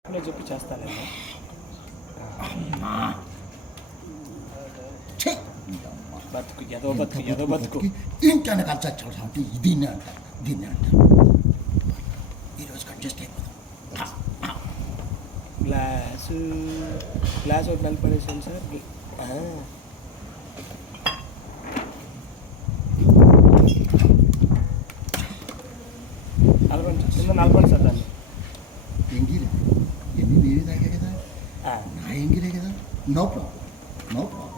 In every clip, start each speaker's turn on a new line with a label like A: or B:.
A: చెప్పి చేస్తానండి. బతుకు ఏదో బతుకు ఏదో బతుకు
B: ఇంకేనా కలిసి వచ్చాడు అంటే దీన్నే అంటారు ఈరోజు అడ్జస్ట్ అయిపోతాం.
A: గ్లాస్ ఒకటి నలిపడేసాను సార్. నలపండి సార్ దాన్ని.
B: ఎంగిలే ఎన్ని నేనే తాగా కదా, నా ఎంగిలే కదా, నో ప్రాబ్లం నో ప్రాబ్లం.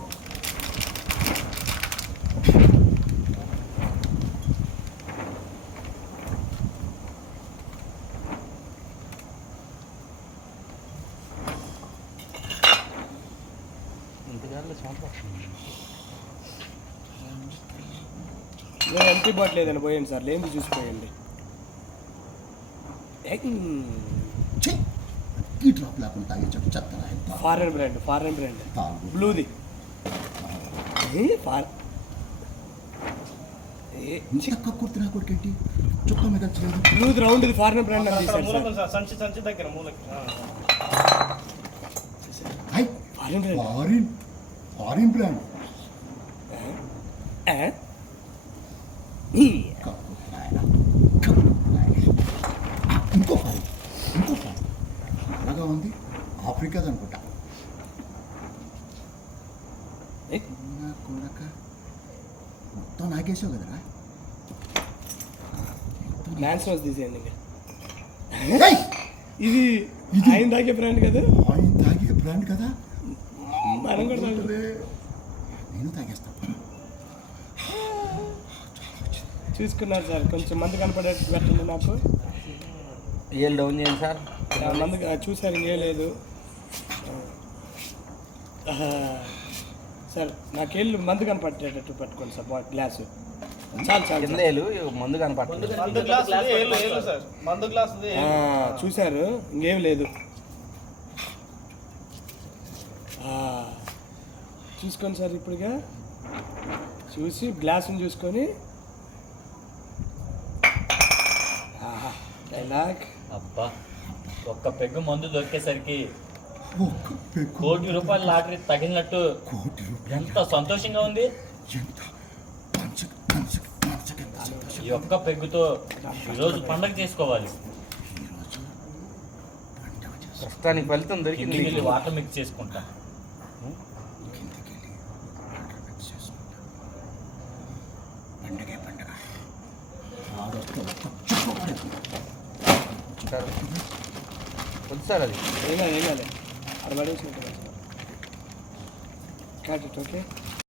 A: నేను ఎంటీ బాటిల్ ఏదైనా పోయండి సార్, లేని చూసిపోయండి.
B: ఈ డ్రాప్ లేకుండా తాగించాడు చెత్త.
A: Foreign brand బ్లూది.
B: కుర్తి నా కొడుకేంటి చుక్క మిగల్చలేదు.
A: బ్లూది రౌండ్ ఇది ఫారెన్ బ్రాండ్ అని తీశారు సార్.
C: సంచి దగ్గర మూలకి
B: ఫారిన్ బ్రాండ్ ఇంకో ఫారిన్ అలాగా ఉంది. ఆఫ్రికా అనుకుంటా. కొడక మొత్తం నాకేసావు కదరా.
A: మ్యాన్స్ వాజ్ తీసేయండి. ఇది ఆయన తాగే బ్రాండ్ కదా,
B: ఆయన తాగే బ్రాండ్ కదా.
A: మనం కూడా
B: నేను తాగేస్తా.
A: చూసుకున్నారు సార్, కొంచెం మందు కనపడేట్టు పెట్టండి నాకు.
C: ఏళ్ళు డౌన్ చేయండి సార్.
A: మందు చూసారు ఇంకేం లేదు సార్. నాకేళ్ళు మందు కనపడేటట్టు పెట్టుకోండి సార్. గ్లాసు చాలు చాలు.
C: మందు కనపడుతుంది.
A: చూసారు ఇంకేం లేదు. చూసుకోండి సార్. ఇప్పుడుగా చూసి గ్లాసుని చూసుకొని డైలాగ్.
D: అబ్బా, ఒక్క పెగ్గు మందు దొరికేసరికి ₹1,00,00,000 లాటరీ తగిలినట్టు ఎంత సంతోషంగా ఉంది. ఈ ఒక్క పెగ్గుతో ఈరోజు పండగ చేసుకోవాలి.
C: ప్రస్తుతానికి ఫలితం దొరికింది.
D: వాటర్ మిక్స్ చేసుకుంటా.
C: సార్ అది
A: ఏం కాదు అది పడేసినట్టు. ఓకే.